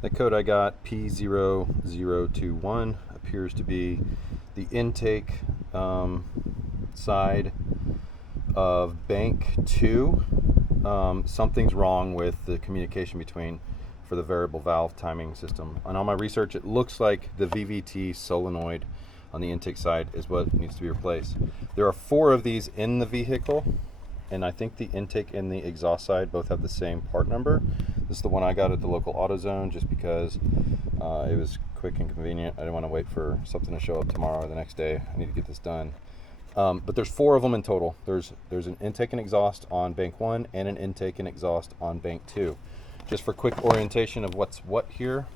The code I got, P0021, appears to be the intake side of bank 2. Something's wrong with the communication between for the variable valve timing system. On all my research, it looks like the VVT solenoid on the intake side is what needs to be replaced. There are 4 of these in the vehicle, and I think the intake and the exhaust side both have the same part number. This is the one I got at the local AutoZone just because it was quick and convenient. I didn't want to wait for something to show up tomorrow or the next day. I need to get this done. But there's 4 of them in total. There's an intake and exhaust on bank 1 and an intake and exhaust on bank 2. Just for quick orientation of what's what here,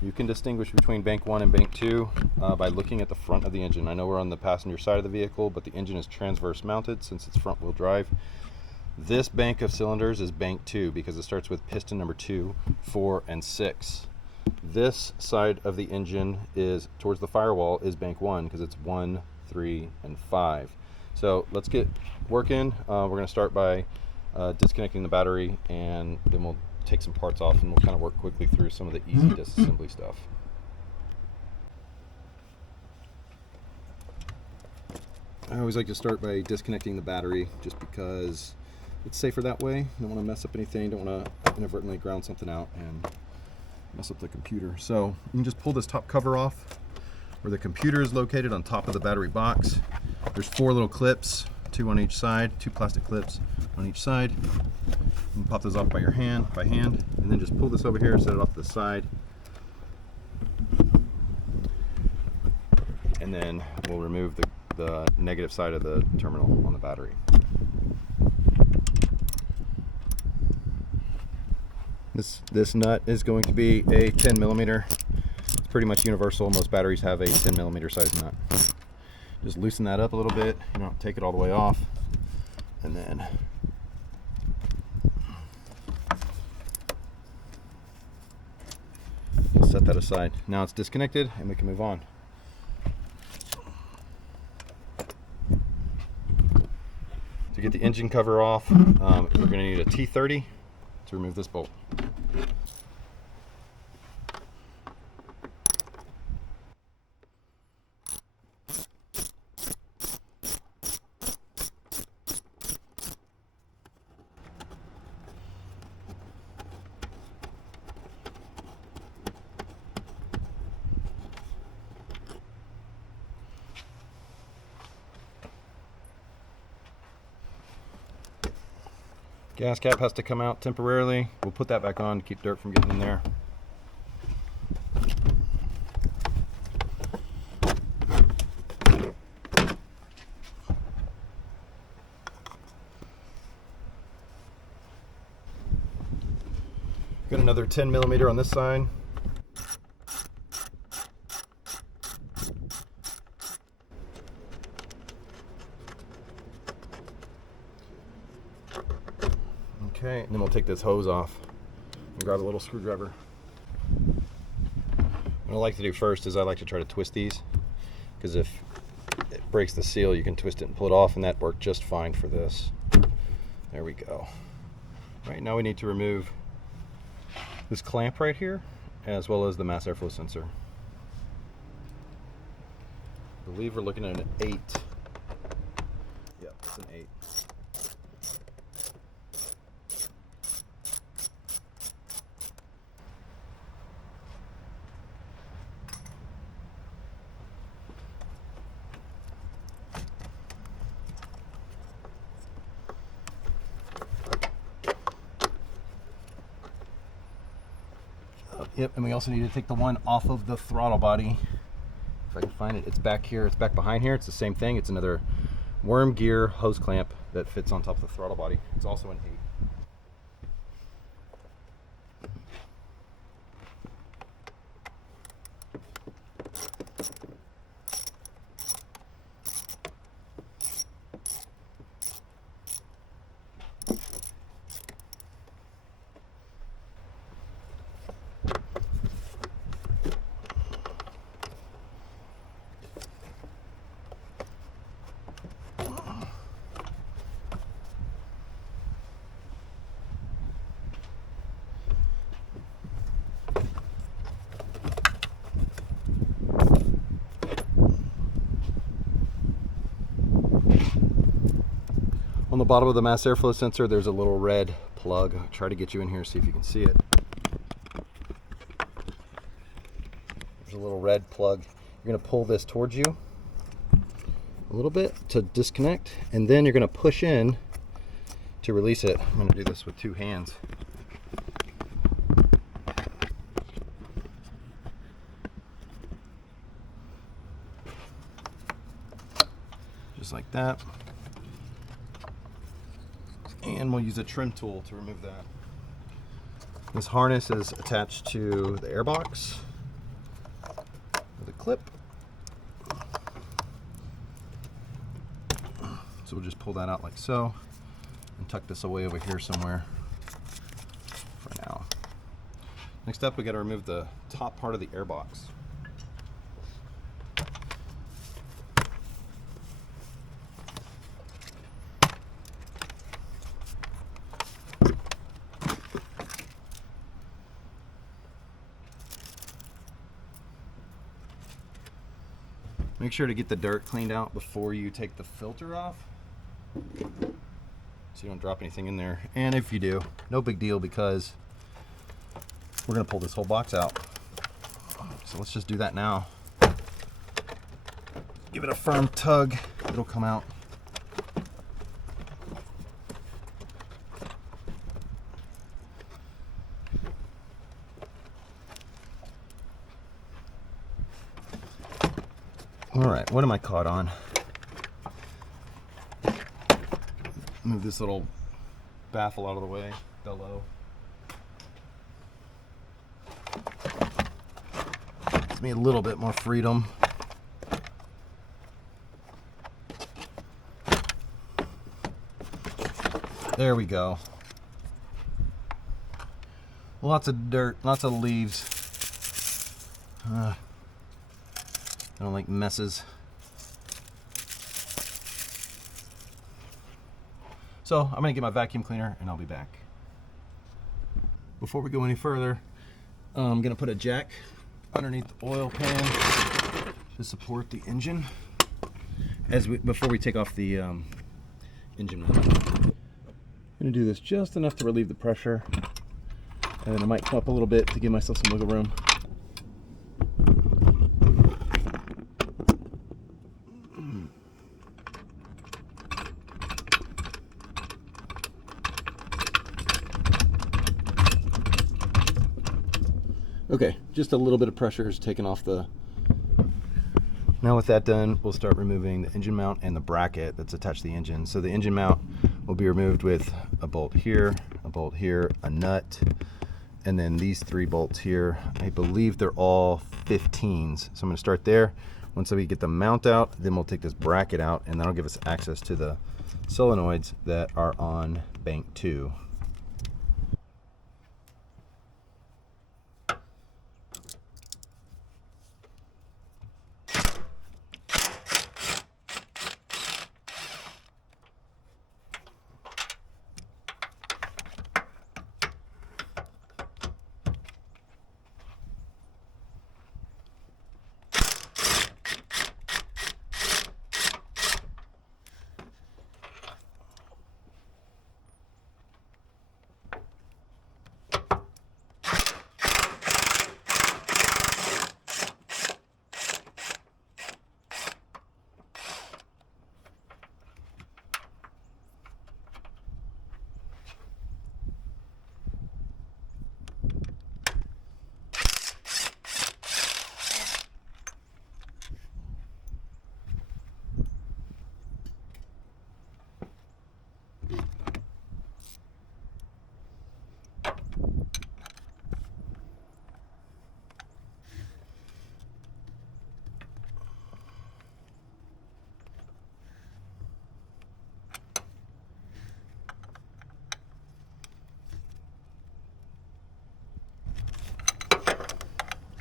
you can distinguish between bank 1 and bank 2 by looking at the front of the engine. I know we're on the passenger side of the vehicle, but the engine is transverse mounted since it's front wheel drive. This bank of cylinders is bank 2 because it starts with piston number 2, 4, and 6. This side of the engine is towards the firewall is bank 1 because it's 1, 3, and 5. So let's get working. We're going to start by disconnecting the battery, and then we'll take some parts off and we'll kind of work quickly through some of the easy disassembly stuff. I always like to start by disconnecting the battery just because it's safer that way. Don't want to mess up anything, don't want to inadvertently ground something out and mess up the computer. So you can just pull this top cover off where the computer is located on top of the battery box. There's 4 little clips, 2 on each side, 2 plastic clips on each side. You can pop those off by hand, and then just pull this over here, set it off to the side. And then we'll remove the negative side of the terminal on the battery. This nut is going to be a 10 millimeter. It's pretty much universal. Most batteries have a 10 millimeter size nut. Just loosen that up a little bit. You don't take it all the way off, and then set that aside. Now it's disconnected, and we can move on. To get the engine cover off, we're going to need a T30 to remove this bolt. Gas cap has to come out temporarily. We'll put that back on to keep dirt from getting in there. Got another 10 millimeter on this side. Okay, and then we'll take this hose off and grab a little screwdriver. What I like to do first is I like to try to twist these, because if it breaks the seal, you can twist it and pull it off, and that worked just fine for this. There we go. All right, now we need to remove this clamp right here, as well as the mass airflow sensor. I believe we're looking at an 8. Yep, it's an 8. Yep, and we also need to take the one off of the throttle body. If I can find it, it's back here, it's back behind here. It's the same thing. It's another worm gear hose clamp that fits on top of the throttle body. It's also an 8. On the bottom of the mass airflow sensor, there's a little red plug. I'll try to get you in here, see if you can see it. There's a little red plug. You're gonna pull this towards you a little bit to disconnect, and then you're gonna push in to release it. I'm gonna do this with 2 hands. Just like that. And we'll use a trim tool to remove that. This harness is attached to the airbox with a clip. So we'll just pull that out like so and tuck this away over here somewhere for now. Next up, we got to remove the top part of the airbox. Make sure to get the dirt cleaned out before you take the filter off, so you don't drop anything in there. And if you do, no big deal, because we're gonna pull this whole box out. So let's just do that now. Give it a firm tug, it'll come out. All right, what am I caught on? Move this little baffle out of the way, bellow. Gives me a little bit more freedom. There we go. Lots of dirt, lots of leaves. I don't like messes. So I'm gonna get my vacuum cleaner and I'll be back. Before we go any further, I'm gonna put a jack underneath the oil pan to support the engine before we take off the engine mount. I'm gonna do this just enough to relieve the pressure, and then I might come up a little bit to give myself some wiggle room. Okay, just a little bit of pressure is taken off the... Now with that done, we'll start removing the engine mount and the bracket that's attached to the engine. So the engine mount will be removed with a bolt here, a nut, and then these 3 bolts here. I believe they're all 15s. So I'm gonna start there. Once we get the mount out, then we'll take this bracket out, and that'll give us access to the solenoids that are on bank 2.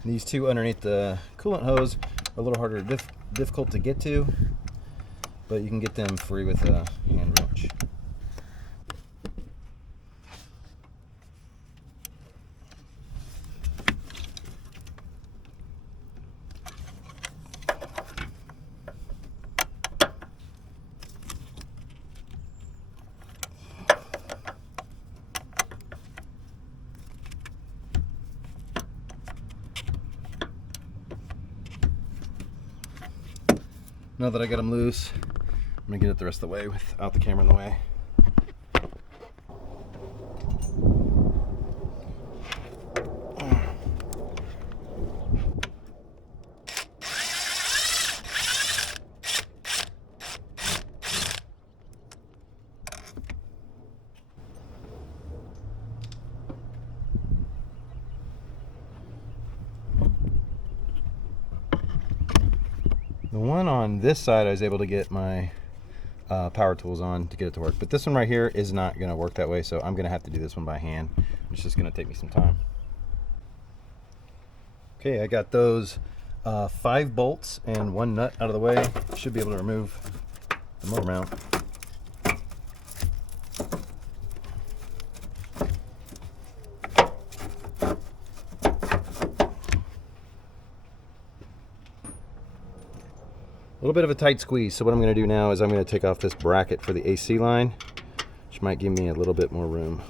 These 2 underneath the coolant hose are a little harder, difficult to get to, but you can get them free with a hand wrench. Now that I got them loose, I'm gonna get it the rest of the way without the camera in the way. The one on this side, I was able to get my power tools on to get it to work, but this one right here is not going to work that way, so I'm going to have to do this one by hand. It's just going to take me some time. Okay, I got those 5 bolts and 1 nut out of the way. Should be able to remove the motor mount. A little bit of a tight squeeze, so what I'm going to do now is I'm going to take off this bracket for the AC line, which might give me a little bit more room.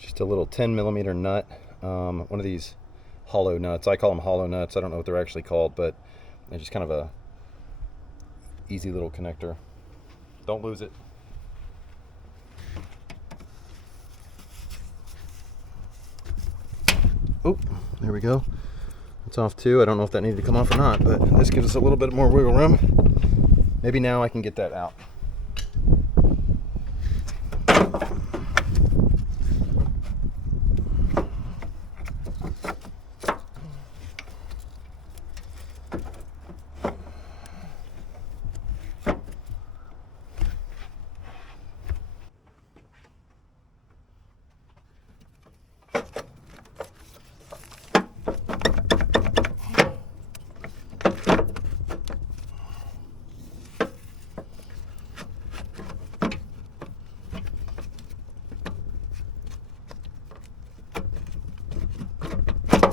Just a little 10mm nut, one of these hollow nuts. I call them hollow nuts. I don't know what they're actually called, but they're just kind of a easy little connector. Don't lose it. Oh, there we go. It's off too. I don't know if that needed to come off or not, but this gives us a little bit more wiggle room. Maybe now I can get that out.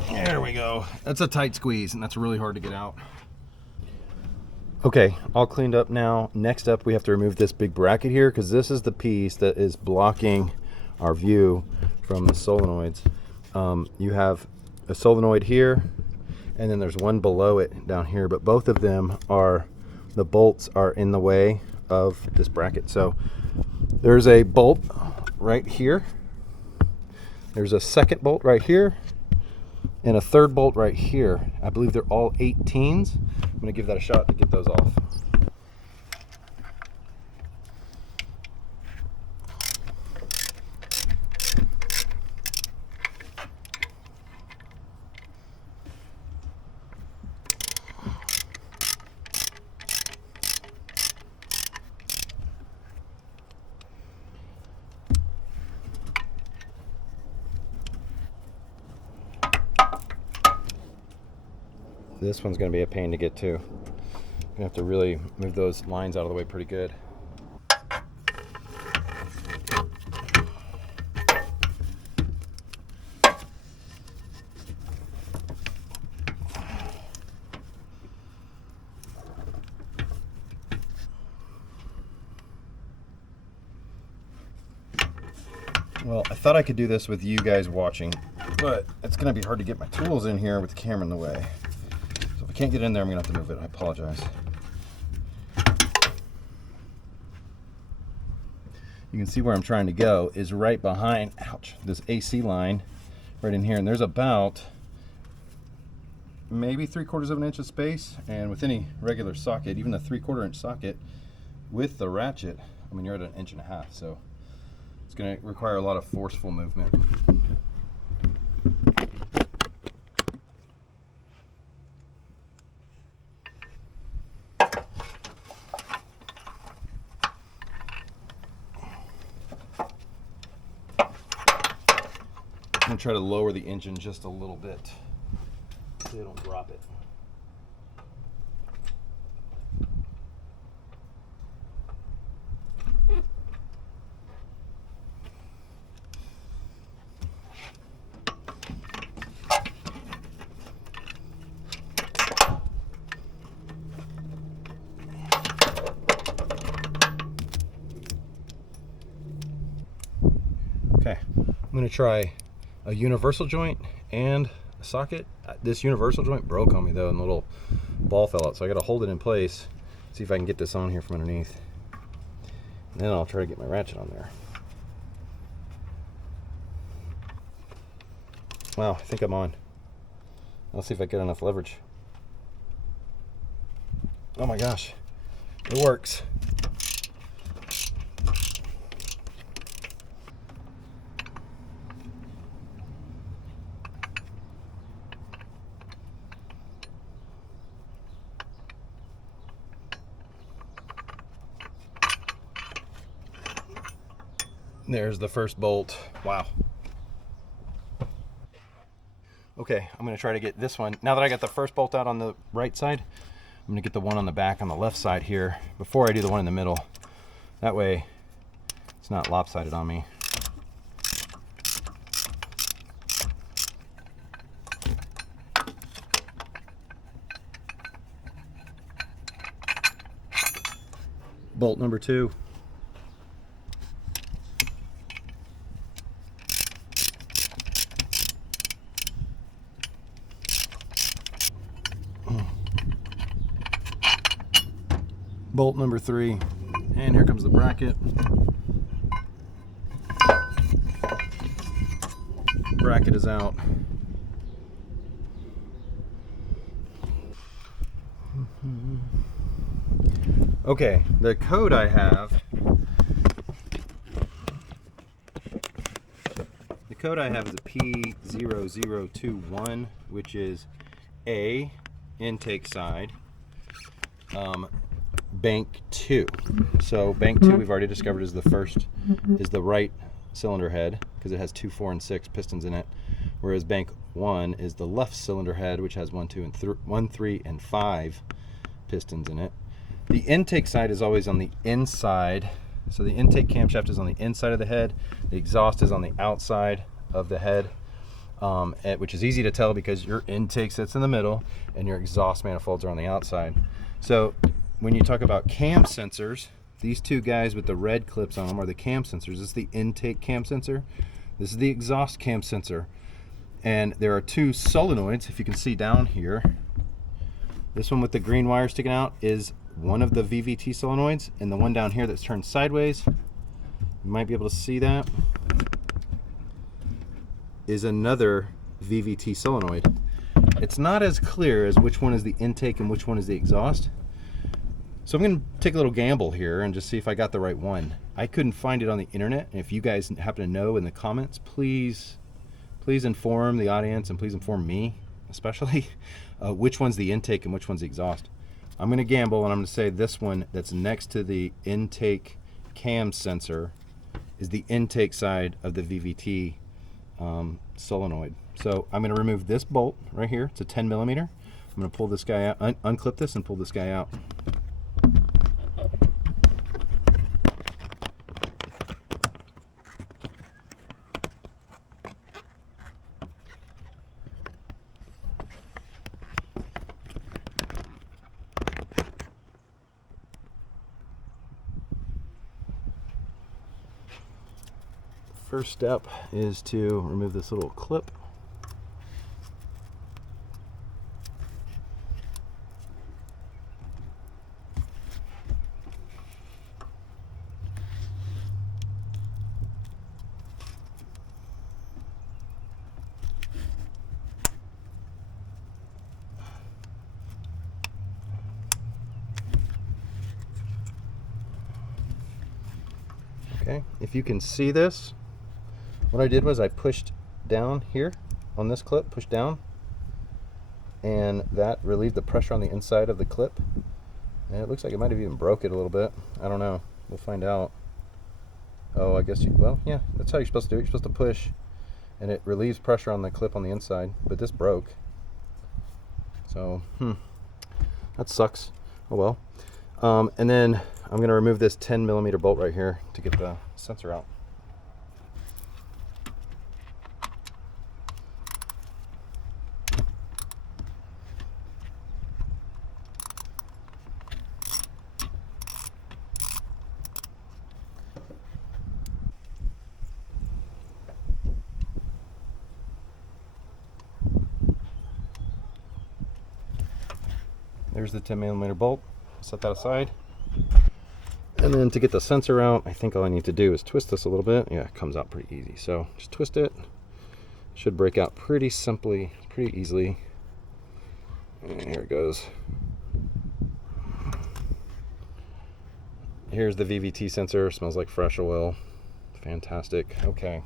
There we go. That's a tight squeeze, and that's really hard to get out. Okay, all cleaned up now. Next up, we have to remove this big bracket here, because this is the piece that is blocking our view from the solenoids. You have a solenoid here, and then there's one below it down here, but both of them are, the bolts are in the way of this bracket. So there's a bolt right here. There's a second bolt right here, and a third bolt right here. I believe they're all 18s. I'm gonna give that a shot to get those off. This one's going to be a pain to get to. You're going to have to really move those lines out of the way pretty good. Well, I thought I could do this with you guys watching, but it's going to be hard to get my tools in here with the camera in the way. So if I can't get in there, I'm going to have to move it. I apologize. You can see where I'm trying to go is right behind, ouch, this AC line right in here. And there's about maybe 3/4 of an inch of space. And with any regular socket, even a 3/4 inch socket with the ratchet, I mean, you're at 1.5 inches. So it's going to require a lot of forceful movement. I'm going to try to lower the engine just a little bit so they don't drop it. Okay, I'm gonna try a universal joint and a socket. This universal joint broke on me though, and the little ball fell out, so I gotta hold it in place, see if I can get this on here from underneath. And then I'll try to get my ratchet on there. Wow, I think I'm on. Let's see if I get enough leverage. Oh my gosh, it works. There's the first bolt. Wow. Okay, I'm gonna try to get this one. Now that I got the first bolt out on the right side, I'm gonna get the one on the back on the left side here before I do the one in the middle. That way it's not lopsided on me. Bolt number 2. Bolt number 3, and here comes the bracket. Bracket is out. Okay, the code I have. The code I have is a P0021, which is A, intake side, bank 2. So bank 2 we've already discovered is the right cylinder head, because it has 2, 4, and 6 pistons in it, whereas bank 1 is the left cylinder head, which has 1, 3, and 5 pistons in it. The intake side is always on the inside, so the intake camshaft is on the inside of the head, the exhaust is on the outside of the head, which is easy to tell because your intake sits in the middle and your exhaust manifolds are on the outside. So when you talk about cam sensors, these two guys with the red clips on them are the cam sensors. This is the intake cam sensor. This is the exhaust cam sensor. And there are 2 solenoids, if you can see down here. This one with the green wire sticking out is one of the VVT solenoids, and the one down here that's turned sideways, you might be able to see that, is another VVT solenoid. It's not as clear as which one is the intake and which one is the exhaust. So I'm going to take a little gamble here and just see if I got the right one. I couldn't find it on the internet, and if you guys happen to know in the comments, please inform the audience, and please inform me especially, which one's the intake and which one's the exhaust. I'm going to gamble, and I'm going to say this one that's next to the intake cam sensor is the intake side of the VVT solenoid. So I'm going to remove this bolt right here. It's a 10 millimeter. I'm going to pull this guy out, unclip this and pull this guy out. First step is to remove this little clip. Okay, if you can see this, what I did was I pushed down here on this clip, pushed down, and that relieved the pressure on the inside of the clip. And it looks like it might have even broke it a little bit. I don't know. We'll find out. Oh, I guess well, yeah, that's how you're supposed to do it. You're supposed to push, and it relieves pressure on the clip on the inside, but this broke. So, that sucks. Oh well. And then I'm going to remove this 10 millimeter bolt right here to get the sensor out. Here's the 10mm bolt. Set that aside. And then to get the sensor out, I think all I need to do is twist this a little bit. Yeah, it comes out pretty easy. So just twist it. Should break out pretty simply, pretty easily. And here it goes. Here's the VVT sensor. Smells like fresh oil. Fantastic. Okay.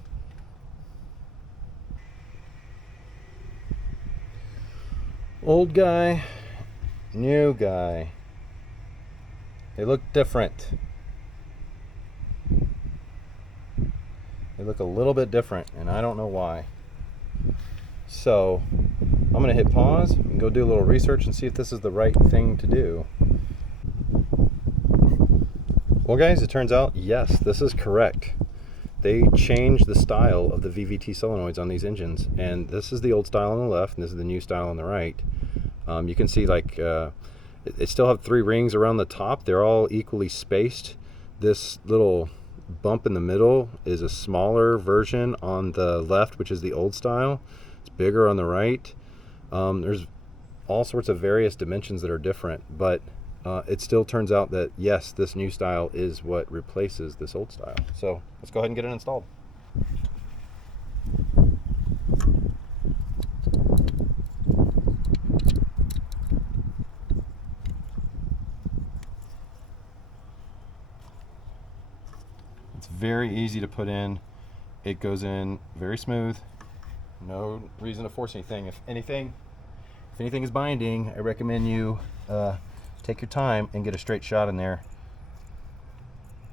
Old guy, new guy. They look different. They look a little bit different, and I don't know why. So I'm gonna hit pause and go do a little research and see if this is the right thing to do. Well guys, it turns out, yes, this is correct. They changed the style of the VVT solenoids on these engines, and this is the old style on the left and this is the new style on the right. You can see like they still have 3 rings around the top. They're all equally spaced. This little bump in the middle is a smaller version on the left, which is the old style. It's bigger on the right. There's all sorts of various dimensions that are different, but it still turns out that yes, this new style is what replaces this old style. So let's go ahead and get it installed. It's very easy to put in. It goes in very smooth. No reason to force anything. If anything is binding, I recommend you take your time and get a straight shot in there.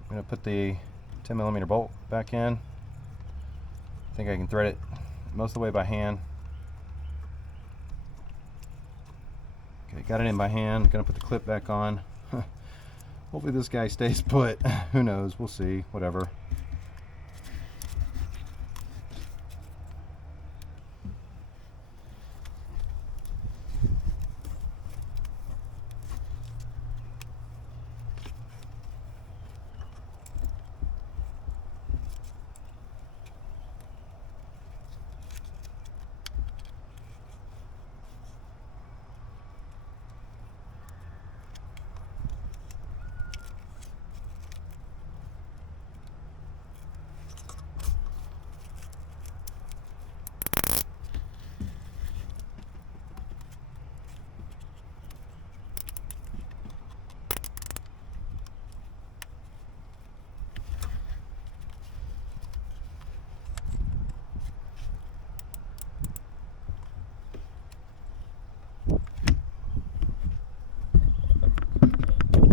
I'm going to put the 10mm bolt back in. I think I can thread it most of the way by hand. Okay, got it in by hand. Going to put the clip back on. Hopefully this guy stays put. Who knows? We'll see. Whatever.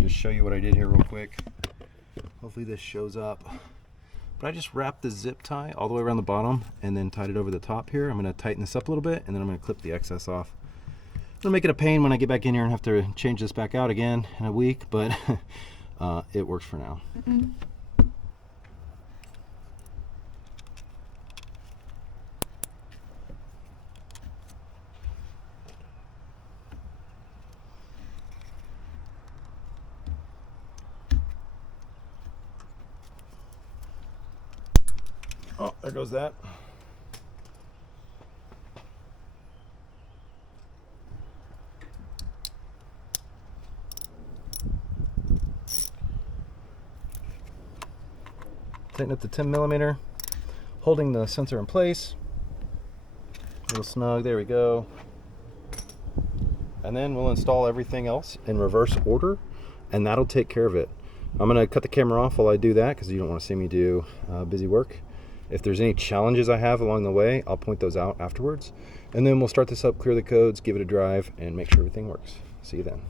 Just show you what I did here real quick. Hopefully this shows up. But I just wrapped the zip tie all the way around the bottom and then tied it over the top here. I'm going to tighten this up a little bit and then I'm going to clip the excess off. It'll make it a pain when I get back in here and have to change this back out again in a week, but it works for now. Oh, there goes that. Tighten up the 10mm, holding the sensor in place. A little snug, there we go. And then we'll install everything else in reverse order, and that'll take care of it. I'm gonna cut the camera off while I do that because you don't want to see me do busy work. If there's any challenges I have along the way, I'll point those out afterwards. And then we'll start this up, clear the codes, give it a drive, and make sure everything works. See you then.